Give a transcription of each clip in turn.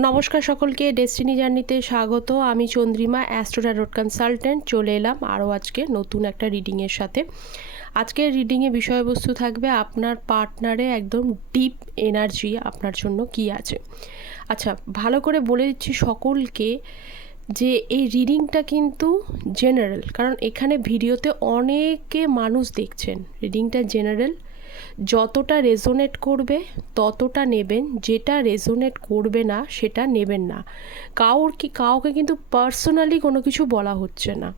নমস্কার সকলকে ডেস্টিনি জার্নিতে স্বাগত। আমি চন্দ্রিমা অ্যাস্ট্রোডারোড কনসালটেন্ট চলে এলাম আরও আজকে নতুন একটা রিডিংয়ের সাথে। আজকের রিডিংয়ে বিষয়বস্তু থাকবে আপনার পার্টনারে একদম ডিপ এনার্জি আপনার জন্য কি আছে। আচ্ছা ভালো করে বলে দিচ্ছি সকলকে যে এই রিডিংটা কিন্তু জেনারেল কারণ এখানে ভিডিওতে অনেকে মানুষ দেখছেন। রিডিংটা জেনারেল যতটা রেজোনেট করবে, ততটা নেবেন। যেটা রেজোনেট করবে না, সেটা নেবেন না। কাউর কি কাউকে কিন্তু পার্সোনালি কোনো কিছু বলা হচ্ছে না।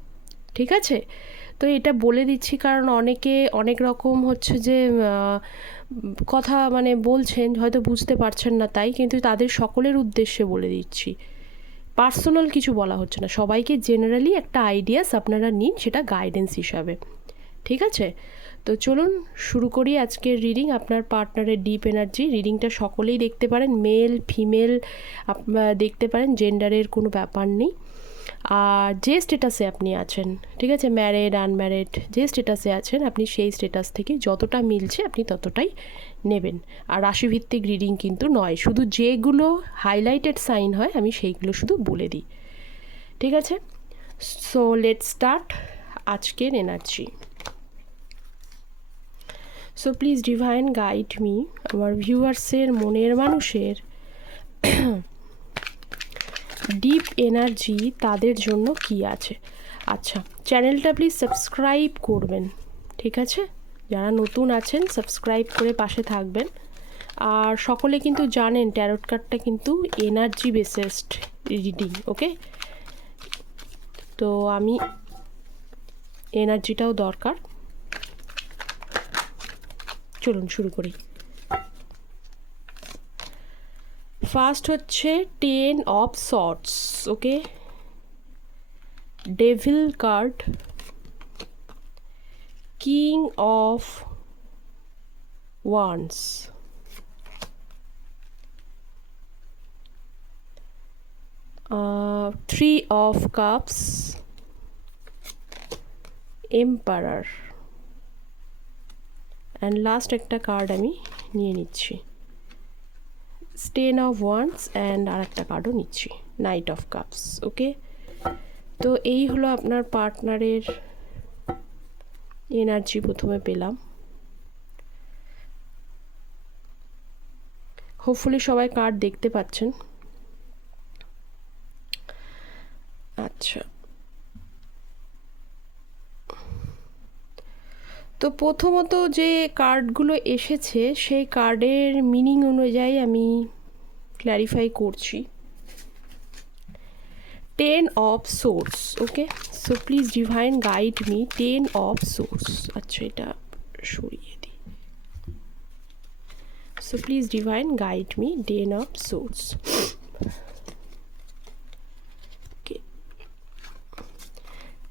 ঠিক আছে? তো এটা বলে দিচ্ছি কারণ অনেকে অনেক রকম হচ্ছে যে কথা মানে বলছেন, হয়তো বুঝতে পারছেন না তাই, কিন্তু তাদের সকলের উদ্দেশ্যে বলে দিচ্ছি। পার্সোনাল কিছু বলা হচ্ছে না। সবাইকে জেনারেলি একটা আইডিয়াস আপনারা নিন, সেটা গাইডেন্স হিসাবে। ঠিক আছে? তো চলুন শুরু করি আজকের রিডিং আপনার পার্টনারের ডিপ এনার্জি রিডিংটা সকলেই দেখতে পারেন মেল ফিমেল দেখতে পারেন জেন্ডারের কোনো ব্যাপার নেই। আর যে স্টেটাসে আপনি আছেন, ঠিক আছে? ম্যারেড আনম্যারেড যে স্টেটাসে আছেন, আপনি সেই স্টেটাস থেকে যতটা মিলছে আপনি ততটাই নেবেন। আর রাশিভিত্তিক রিডিং কিন্তু নয়, শুধু যেগুলো হাইলাইটেড সাইন হয়, আমি সেইগুলো শুধু বলে দিই। ঠিক আছে? সো লেট স্টার্ট আজকের energy so please divine guide me আমার ভিউয়ার্সের মনের মানুষের ডিপ এনার্জি তাদের জন্য কি আছে? আচ্ছা চ্যানেলটা প্লিজ সাবস্ক্রাইব করবেন, ঠিক আছে? যারা নতুন আছেন সাবস্ক্রাইব করে পাশে থাকবেন। আর সকলে কিন্তু জানেন ট্যারট কার্ডটা কিন্তু এনার্জি বেসেসড রিডিং ওকে তো আমি এনার্জিটাও দরকার। চলুন, শুরু করি। ফার্স্ট হচ্ছে ten of swords okay devil card king of wands three of cups emperor and last একটা কার্ড আমি নিয়ে নিচ্ছি। স্টেন অফ ওয়ান্স অ্যান্ড আর একটা কার্ডও নিচ্ছি। নাইট অফ কাপস ওকে তো এই হলো আপনার পার্টনারের এনার্জি প্রথমে পেলাম। হোপফুলি সবাই কার্ড দেখতে পাচ্ছেন। আচ্ছা। তো প্রথমত যে কার্ডগুলো এসেছে, সেই কার্ডের মিনিং অনুযায়ী আমি ক্ল্যারিফাই করছি। Ten of swords okay so please divine guide me ten of swords আচ্ছা এটা সরিয়ে দিই। So please divine guide me ten of swords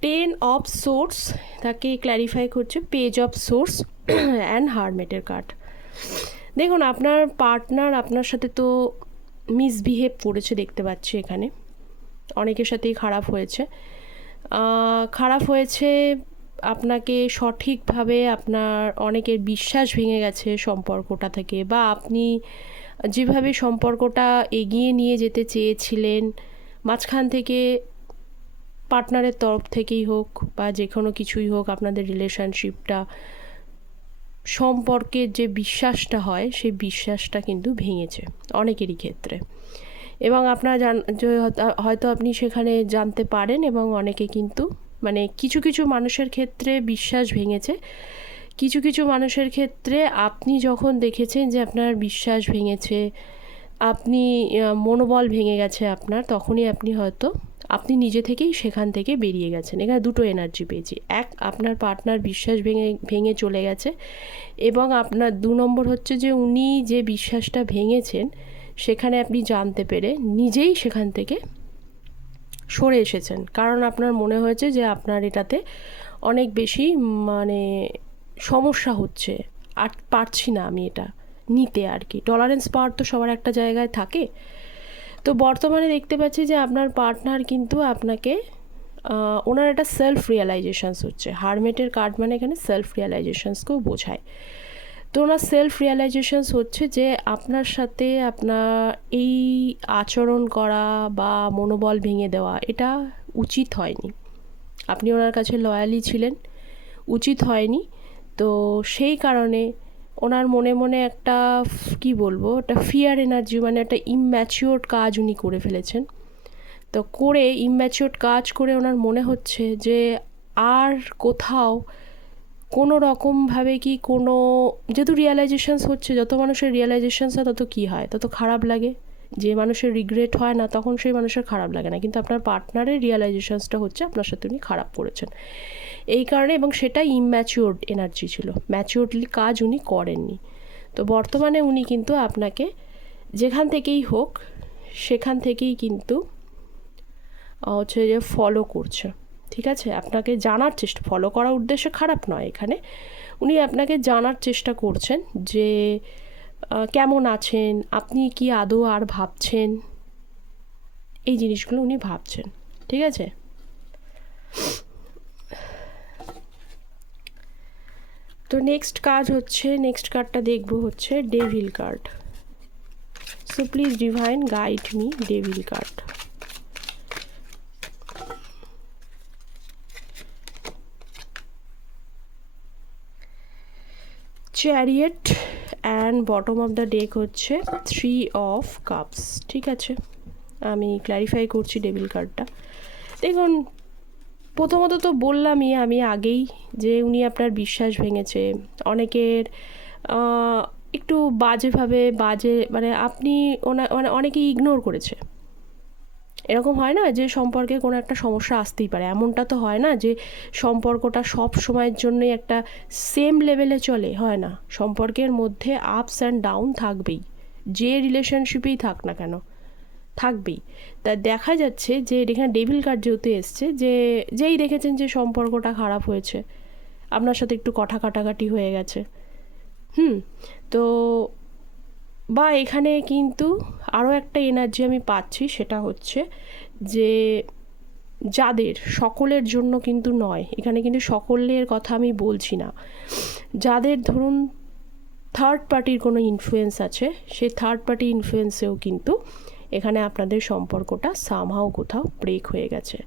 ten of swords তাকে ক্ল্যারিফাই করছে পেজ অফ সোর্স অ্যান্ড হারমেটের কার্ড দেখুন, আপনার পার্টনার আপনার সাথে তো মিসবিহেভ করেছে দেখতে পাচ্ছি এখানে। অনেকের সাথেই খারাপ হয়েছে। খারাপ হয়েছে আপনাকে সঠিকভাবে আপনার অনেকের বিশ্বাস ভেঙে গেছে সম্পর্কটা থেকে বা আপনি যেভাবে সম্পর্কটা এগিয়ে নিয়ে যেতে চেয়েছিলেন, মাঝখান থেকে পার্টনারের তরফ থেকেই হোক বা যে কোনো কিছুই হোক আপনাদের রিলেশনশিপটা সম্পর্কের যে বিশ্বাসটা হয়, সেই বিশ্বাসটা কিন্তু ভেঙেছে অনেকেরই ক্ষেত্রে। এবং আপনারা জান হয়তো- হয়তো আপনি সেখানে জানতে পারেন এবং অনেকে কিন্তু মানে কিছু কিছু মানুষের ক্ষেত্রে বিশ্বাস ভেঙেছে। কিছু কিছু মানুষের ক্ষেত্রে আপনি যখন দেখেছেন যে আপনার বিশ্বাস ভেঙেছে, আপনি মনোবল ভেঙে গেছে আপনার, তখনই আপনি হয়তো আপনি নিজে থেকেই সেখান থেকে বেরিয়ে গেছেন। এখানে দুটো এনার্জি পেয়েছি। এক, আপনার পার্টনার বিশ্বাস ভেঙে ভেঙে চলে গেছে এবং আপনার দু নম্বর হচ্ছে যে উনি যে বিশ্বাসটা ভেঙেছেন, সেখানে আপনি জানতে পেরে নিজেই সেখান থেকে সরে এসেছেন। কারণ আপনার মনে হয়েছে যে আপনার এটাতে অনেক বেশি মানে সমস্যা হচ্ছে। আর পারছি না আমি এটা নিতে আর কি। টলারেন্স পাওয়ার তো সবার একটা জায়গায় থাকে। তো বর্তমানে দেখতে পাচ্ছি যে আপনার পার্টনার কিন্তু আপনাকে ওনার একটা সেলফ রিয়েলাইজেশনস হচ্ছে। হারমেটের কার্ড মানে এখানে সেলফ রিয়েলাইজেশনসকেও বোঝায়। তো ওনার সেলফ রিয়েলাইজেশনস হচ্ছে যে আপনার সাথে আপনার এই আচরণ করা বা মনোবল ভেঙে দেওয়া, এটা উচিত হয়নি। আপনি ওনার কাছে লয়ালি ছিলেন, উচিত হয়নি। তো সেই কারণে ওনার মনে মনে একটা কি বলব, একটা ফিয়ার এনার্জি মানে একটা ইম্যাচিওর্ড কাজ উনি করে ফেলেছেন। তো করে ইম্যাচিওর্ড কাজ করে ওনার মনে হচ্ছে যে আর কোথাও কোনো রকমভাবে কি কোনো, যেহেতু রিয়েলাইজেশনস হচ্ছে, যত মানুষের রিয়েলাইজেশনস হয় তত কী হয়? তত খারাপ লাগে। যে মানুষের রিগ্রেট হয় না, তখন সেই মানুষের খারাপ লাগে না। কিন্তু আপনার পার্টনারের রিয়েলাইজেশনসটা হচ্ছে আপনার সাথে উনি খারাপ করেছেন। এই কারণে এবং সেটা ইম্যাচিওর্ড এনার্জি ছিল। ম্যাচিওরলি কাজ উনি করেননি। তো বর্তমানে উনি কিন্তু আপনাকে যেখান থেকেই হোক, সেখান থেকেই কিন্তু হচ্ছে যে ফলো করছে। ঠিক আছে? আপনাকে জানার চেষ্টা ফলো করার উদ্দেশ্য খারাপ নয় এখানে। উনি আপনাকে জানার চেষ্টা করছেন যে কেমন আছেন? আপনি কি আদৌ আর ভাবছেন? এই জিনিসগুলো উনি ভাবছেন। ঠিক আছে? তো নেক্সট কাজ হচ্ছে নেক্সট কার্ডটা দেখব হচ্ছে devil card so please divine guide me devil card chariot and bottom of the deck হচ্ছে থ্রি অফ কাপস ঠিক আছে? আমি ক্ল্যারিফাই করছি ডেবিল কার্ডটা দেখুন প্রথমত তো বললামই আমি আগেই যে উনি আপনার বিশ্বাস ভেঙেছে। অনেকের একটু বাজেভাবে, বাজে মানে আপনি মানে অনেকেই ইগনোর করেছে। এরকম হয় না যে সম্পর্কে কোনো একটা সমস্যা আসতেই পারে। এমনটা তো হয় না যে সম্পর্কটা সব সময়ের জন্যই একটা সেম লেভেলে চলে, হয় না। সম্পর্কের মধ্যে আপস অ্যান্ড ডাউন থাকবেই। যে রিলেশনশিপেই থাক না কেন। থাকবেই। তা দেখা যাচ্ছে যে এখানে ডেভিল কার্ড যেহেতু এসছে, যে, যেই দেখেছেন যে সম্পর্কটা খারাপ হয়েছে, আপনার সাথে একটু কথা কাটাকাটি হয়ে গেছে। হুম, তো বা এখানে কিন্তু আরও একটা এনার্জি আমি পাচ্ছি সেটা হচ্ছে যে যাদের, সকলের জন্য কিন্তু নয়, এখানে কিন্তু সকলের কথা আমি বলছি না। যাদের ধরুন থার্ড পার্টির কোনো ইনফ্লুয়েন্স আছে সেই থার্ড পার্টি ইনফ্লুয়েন্সেও কিন্তু এখানে আপনাদের সম্পর্কটা সামহাও কোথাও ব্রেক হয়ে গেছে।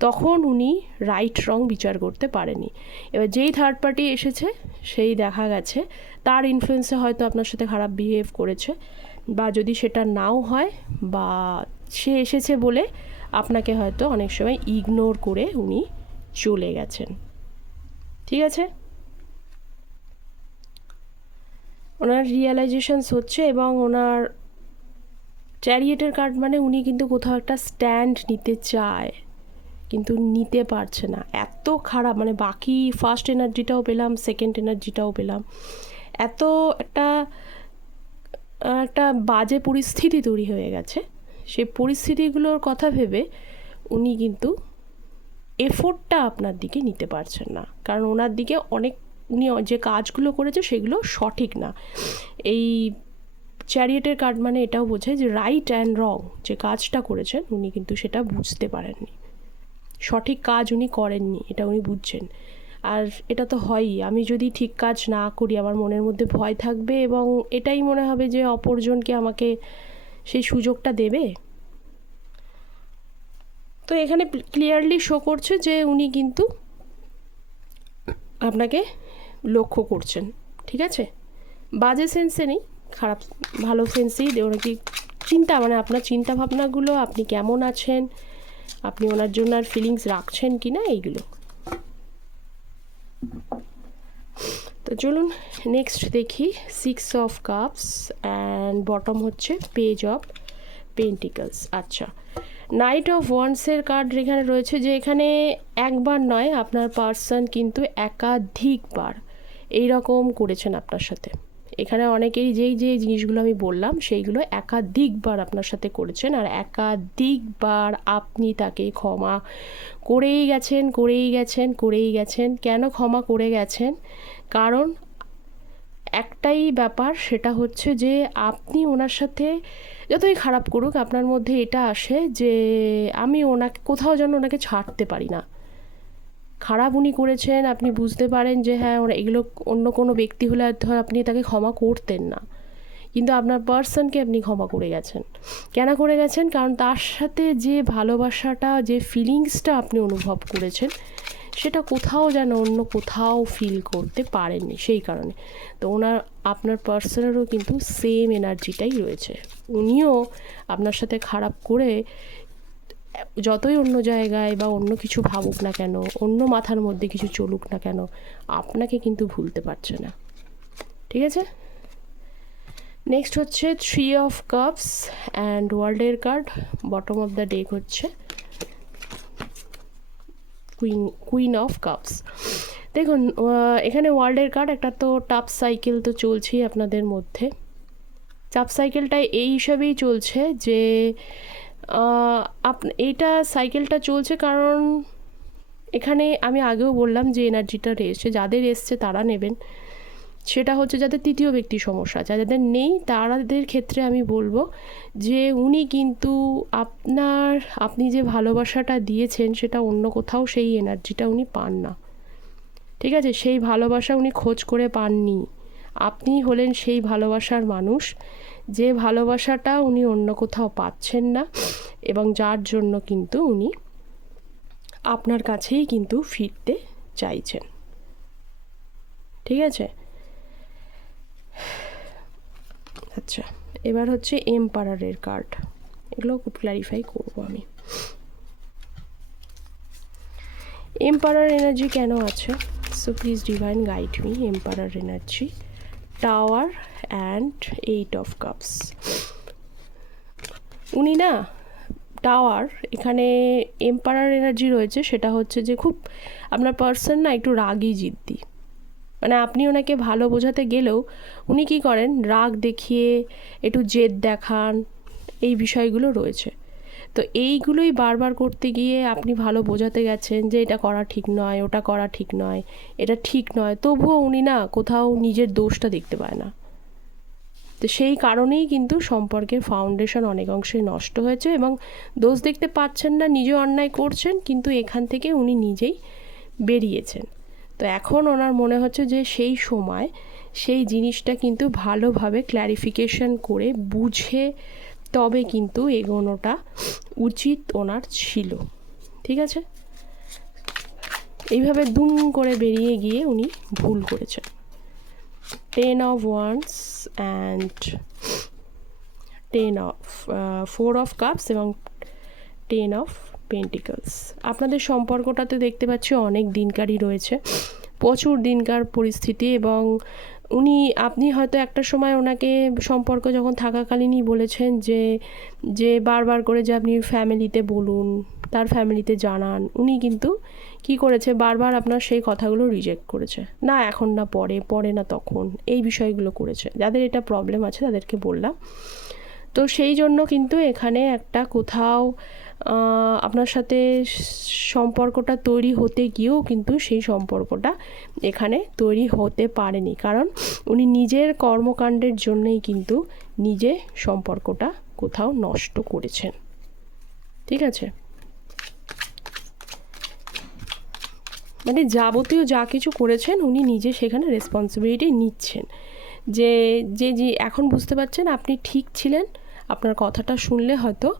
তখন উনি রাইট রং বিচার করতে পারেনি। এবার যেই থার্ড পার্টি এসেছে, সেই দেখা গেছে। তার ইনফ্লুয়েন্সে হয়তো আপনার সাথে খারাপ বিহেভ করেছে বা যদি সেটা নাও হয় বা সে এসেছে বলে আপনাকে হয়তো অনেক সময় ইগনোর করে উনি চলে গেছেন। ঠিক আছে? ওনার রিয়েলাইজেশনস হচ্ছে এবং ওনার চ্যারিয়েটের কার্ড মানে উনি কিন্তু কোথাও একটা স্ট্যান্ড নিতে চায়, কিন্তু নিতে পারছে না। এত খারাপ মানে বাকি ফার্স্ট এনার্জিটাও পেলাম সেকেন্ড এনার্জিটাও পেলাম। এত একটা একটা বাজে পরিস্থিতি তৈরি হয়ে গেছে। সেই পরিস্থিতিগুলোর কথা ভেবে উনি কিন্তু এফোর্টটা আপনার দিকে নিতে পারছেন না। কারণ ওনার দিকে অনেক, উনি যে কাজগুলো করেছে সেগুলো সঠিক না। এই চ্যারিয়েটের কার্ড মানে এটাও বোঝায় যে রাইট অ্যান্ড রং যে কাজটা করেছেন, উনি কিন্তু সেটা বুঝতে পারেননি। সঠিক কাজ উনি করেননি, এটা উনি বুঝছেন। আর এটা তো হয়ই, আমি যদি ঠিক কাজ না করি, আমার মনের মধ্যে ভয় থাকবে এবং এটাই মনে হবে যে অপরজনকে আমাকে সেই সুযোগটা দেবে। তো এখানে ক্লিয়ারলি শো করছে যে উনি কিন্তু আপনাকে লক্ষ্য করছেন, ঠিক আছে? বাজে সেন্সে নেই। খারাপ, ভালো সেন্সেই কি চিন্তা মানে আপনার চিন্তা ভাবনাগুলো আপনি কেমন আছেন? আপনি ওনার জন্য আর ফিলিংস রাখছেন কি না এইগুলো। তো চলুন নেক্সট দেখি six of cups and bottom হচ্ছে পেজ অফ পেন্টিকলস আচ্ছা। নাইট অফ ওয়ান্সের কার্ড এখানে রয়েছে যে এখানে একবার নয়, আপনার পার্সন কিন্তু একাধিকবার এই রকম করেছেন আপনার সাথে। এখানে অনেকেই যেই যে জিনিসগুলো আমি বললাম, সেইগুলো একাধিকবার আপনার সাথে করেছেন আর একাধিকবার আপনি তাকে ক্ষমা করেই গেছেন করেই গেছেন করেই গেছেন। কেন ক্ষমা করে গেছেন? কারণ একটাই ব্যাপার, সেটা হচ্ছে যে আপনি ওনার সাথে যতই খারাপ করুক, আপনার মধ্যে এটা আসে যে আমি ওনাকে, কোথাও যেন ওনাকে ছাড়তে পারি না। খারাপ উনি করেছেন, আপনি বুঝতে পারেন যে হ্যাঁ ওরা এগুলো অন্য কোনো ব্যক্তি হলে হয়তো আপনি তাকে ক্ষমা করতেন না। কিন্তু আপনার পার্সনকে আপনি ক্ষমা করে গেছেন। কেন করে গেছেন? কারণ তার সাথে যে ভালোবাসাটা, যে ফিলিংসটা আপনি অনুভব করেছেন, সেটা কোথাও যেন অন্য কোথাও ফিল করতে পারেননি, সেই কারণে। তো ওনার, আপনার পার্সনেরও কিন্তু সেম এনার্জিটাই রয়েছে। উনিও আপনার সাথে খারাপ করে যতই অন্য জায়গায় বা অন্য কিছু ভাবুক না কেন, অন্য মাথার মধ্যে কিছু চলুক না কেন, আপনাকে কিন্তু ভুলতে পারছে না। ঠিক আছে? নেক্সট হচ্ছে থ্রি অফ কাপস অ্যান্ড ওয়ার্ল্ডের card bottom of the deck হচ্ছে কুইন কুইন অফ কাপস দেখুন এখানে ওয়ার্ল্ডের কার্ড একটা তো টাপ সাইকেল তো চলছেই আপনাদের মধ্যে। চাপ সাইকেলটা এই হিসাবেই চলছে যে আপ এইটা সাইকেলটা চলছে কারণ এখানে আমি আগেও বললাম যে এনার্জিটা এসছে, যাদের এসছে তারা নেবেন। সেটা হচ্ছে যাদের তৃতীয় ব্যক্তি সমস্যা, যাদের নেই তাদের ক্ষেত্রে আমি বলব যে উনি কিন্তু আপনার, আপনি যে ভালোবাসাটা দিয়েছেন সেটা অন্য কোথাও সেই এনার্জিটা উনি পান না। ঠিক আছে? সেই ভালোবাসা উনি খোঁজ করে পাননি। আপনি হলেন সেই ভালোবাসার মানুষ। যে ভালোবাসাটা উনি অন্য কোথাও পাচ্ছেন না এবং যার জন্য কিন্তু উনি আপনার কাছেই কিন্তু ফিরতে চাইছেন। ঠিক আছে? আচ্ছা এবার হচ্ছে এম্পারারের কার্ড এগুলো খুব ক্ল্যারিফাই করব আমি। এম্পারার এনার্জি কেন আছে? So please divine guide me emperor energy tower and eight of cups উনি না টাওয়ার এখানে এম্পারার এনার্জি রয়েছে, সেটা হচ্ছে যে খুব, আপনার পার্সন না একটু রাগই জিদ্দি। মানে আপনি ওনাকে ভালো বোঝাতে গেলেও উনি কী করেন, রাগ দেখিয়ে, একটু জেদ দেখান, এই বিষয়গুলো রয়েছে। তো এইগুলোই বারবার করতে গিয়ে আপনি ভালো বোঝাতে গেছেন যে এটা করা ঠিক নয়, ওটা করা ঠিক নয়, এটা ঠিক নয়। তবুও উনি না কোথাও নিজের দোষটা দেখতে পায় না। তো সেই কারণেই কিন্তু সম্পর্কের ফাউন্ডেশন অনেক অংশে নষ্ট হয়েছে এবং দোষ দেখতে পাচ্ছেন না নিজে অন্যায় করছেন, কিন্তু এখান থেকে উনি নিজেই বেরিয়েছেন। তো এখন ওনার মনে হচ্ছে যে সেই সময় সেই জিনিসটা কিন্তু ভালোভাবে ক্ল্যারিফিকেশন করে বুঝে তবে কিন্তু এগোনোটা উচিত ওনার ছিল। ঠিক আছে? এইভাবে দুম করে বেরিয়ে গিয়ে উনি ভুল করেছেন। Ten of wands and ten of four of cups এবং টেন অফ পেন্টিকলস আপনাদের সম্পর্কটাতে দেখতে পাচ্ছি অনেক দিনকারই রয়েছে। প্রচুর দিনকার পরিস্থিতি এবং উনি, আপনি হয়তো একটা সময় ওনাকে সম্পর্ক যখন থাকাকালীনই বলেছেন যে যে বারবার করে যে আপনি ফ্যামিলিতে বলুন, তার ফ্যামিলিতে জানান, উনি কিন্তু কি করেছে? বারবার আপনার সেই কথাগুলো রিজেক্ট করেছে। না এখন না পরে পরে না তখন, এই বিষয়গুলো করেছে। যাদের এটা প্রবলেম আছে তাদেরকে বললাম। তো সেই জন্য কিন্তু এখানে একটা কোথাও আপনার সাথে সম্পর্কটা তৈরি হতে গিয়েও কিন্তু সেই সম্পর্কটা এখানে তৈরি হতে পারেনি। কারণ উনি নিজের কর্মকাণ্ডের জন্যই কিন্তু নিজে সম্পর্কটা কোথাও নষ্ট করেছেন। ঠিক আছে? মানে যাবতীয় যা কিছু করেছেন, উনি নিজে সেখানে রেসপন্সিবিলিটি নিচ্ছেন। যে যে যে, এখন বুঝতে পারছেন, আপনি ঠিক ছিলেন, আপনার কথাটা শুনলে হয়তো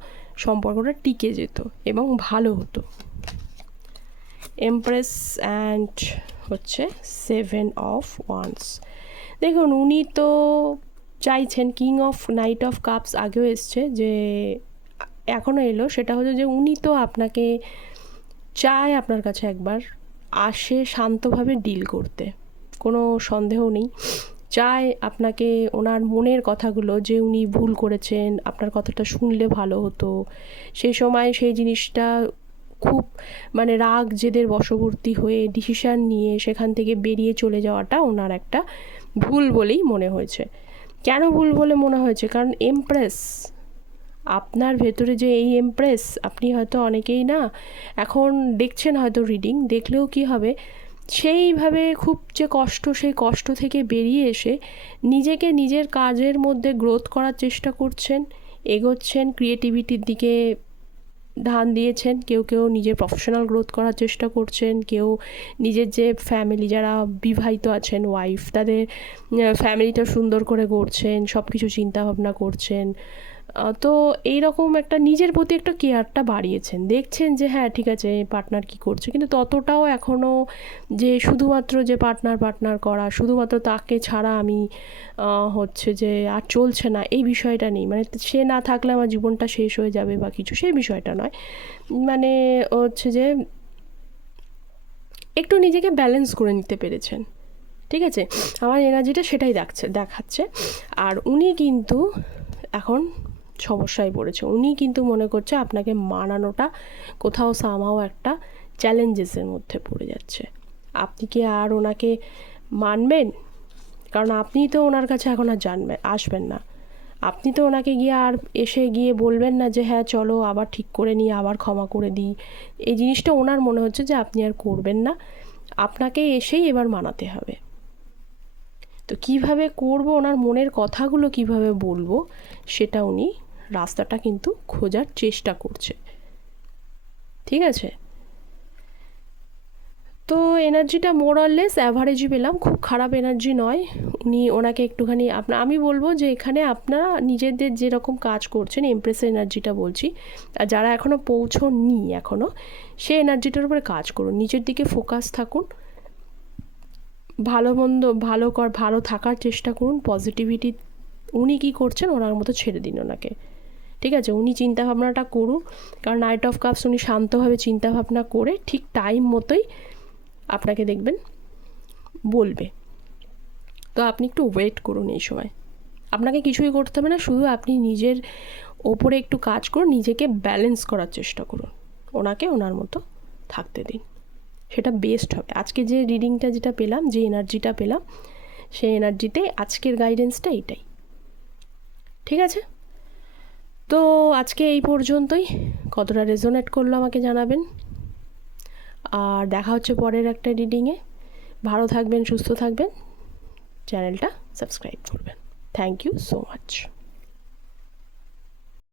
সম্পর্কটা টিকে যেত এবং ভালো হতো। এমপ্রেস অ্যান্ড হচ্ছে সেভেন অফ ওয়ান্স দেখুন, উনি তো চাইছেন king of knight of cups আগেও এসছে যে এখনও এলো। সেটা হচ্ছে যে উনি তো আপনাকে চায় আপনার কাছে একবার আসে শান্তভাবে ডিল করতে। কোনো সন্দেহ নেই। চায় আপনাকে ওনার মনের কথাগুলো যে উনি ভুল করেছেন, আপনার কথাটা শুনলে ভালো হতো। সেই সময় সেই জিনিসটা খুব মানে রাগ, জেদের বশবর্তী হয়ে ডিসিশান নিয়ে সেখান থেকে বেরিয়ে চলে যাওয়াটা ওনার একটা ভুল বলেই মনে হয়েছে। কেন ভুল বলে মনে হয়েছে? কারণ এমপ্রেস আপনার ভেতরে যে এই এমপ্রেস আপনি হয়তো অনেকেই না, এখন দেখছেন হয়তো রিডিং দেখলেও কি হবে? সেইভাবে খুব যে কষ্ট, সেই কষ্ট থেকে বেরিয়ে এসে নিজেকে নিজের কাজের মধ্যে গ্রোথ করার চেষ্টা করছেন, এগোচ্ছেন ক্রিয়েটিভিটির দিকে ধান দিয়েছেন, কেউ কেউ নিজের প্রফেশনাল গ্রোথ করার চেষ্টা করছেন, কেউ নিজের যে ফ্যামিলি যারা বিবাহিত আছেন ওয়াইফ তাদের ফ্যামিলিটা সুন্দর করে গড়ছেন সব কিছু চিন্তাভাবনা করছেন। তো এই রকম একটা নিজের প্রতি একটা কেয়ারটা বাড়িয়েছেন। দেখছেন যে হ্যাঁ ঠিক আছে পার্টনার কি করছে। কিন্তু ততটাও এখনও যে, শুধুমাত্র যে পার্টনার পার্টনার করা, শুধুমাত্র তাকে ছাড়া আমি হচ্ছে যে, আর চলছে না, এই বিষয়টা নেই। মানে সে না থাকলে আমার জীবনটা শেষ হয়ে যাবে বা কিছু, সেই বিষয়টা নয়। মানে হচ্ছে যে, একটু নিজেকে ব্যালেন্স করে নিতে পেরেছেন। ঠিক আছে? আমার এনার্জিটা সেটাই দেখছে দেখাচ্ছে। আর উনি কিন্তু এখন সমস্যায় পড়েছে। উনি কিন্তু মনে করছে আপনাকে মানানোটা কোথাও সামাও একটা চ্যালেঞ্জেসের মধ্যে পড়ে যাচ্ছে। আপনি কি আর ওনাকে মানবেন? কারণ আপনি তো ওনার কাছে এখন আর জানবেন আসবেন না। আপনি তো ওনাকে গিয়ে আর এসে গিয়ে বলবেন না যে হ্যাঁ চলো আবার ঠিক করে নিই, আবার ক্ষমা করে দিই। এই জিনিসটা ওনার মনে হচ্ছে যে, আপনি আর করবেন না। আপনাকে এসেই এবার মানাতে হবে। তো কীভাবে করব, ওনার মনের কথাগুলো কীভাবে বলব, সেটা উনি রাস্তাটা কিন্তু খোঁজার চেষ্টা করছে। ঠিক আছে? তো এনার্জিটা মোরলেস অ্যাভারেজই পেলাম, খুব খারাপ এনার্জি নয়। উনি ওনাকে একটুখানি আপনার আমি বলব যে এখানে আপনারা নিজেদের যেরকম কাজ করছেন এমপ্রেসের এনার্জিটা বলছি, আর যারা এখনও পৌঁছননি এখনও সেই এনার্জিটার উপরে কাজ করুন। নিজের দিকে ফোকাস থাকুন। ভালো মন্দ, ভালো কর ভালো থাকার চেষ্টা করুন। পজিটিভিটি উনি কী করছেন, ওনার মতো ছেড়ে দিন ওনাকে। ঠিক আছে? উনি চিন্তা ভাবনাটা করুন। কারণ নাইট অফ কাপস উনি শান্তভাবে চিন্তা ভাবনা করে ঠিক টাইম মতোই আপনাকে দেখবেন বলবে। তো আপনি একটু ওয়েট করুন এই সময়। আপনাকে কিছুই করতে হবে না, শুধু আপনি নিজের ওপরে একটু কাজ করুন, নিজেকে ব্যালেন্স করার চেষ্টা করুন। ওনাকে ওনার মতো থাকতে দিন। সেটা বেস্ট হবে। আজকে যে রিডিংটা যেটা পেলাম, যে এনার্জিটা পেলাম, সেই এনার্জিতে আজকের গাইডেন্সটা এইটাই ঠিক আছে? তো আজকে এই পর্যন্তই। কতটা রেজোনেট করল আমাকে জানাবেন। আর দেখা হচ্ছে পরের একটা রিডিংয়ে ভালো থাকবেন, সুস্থ থাকবেন। চ্যানেলটা সাবস্ক্রাইব করবেন। Thank you so much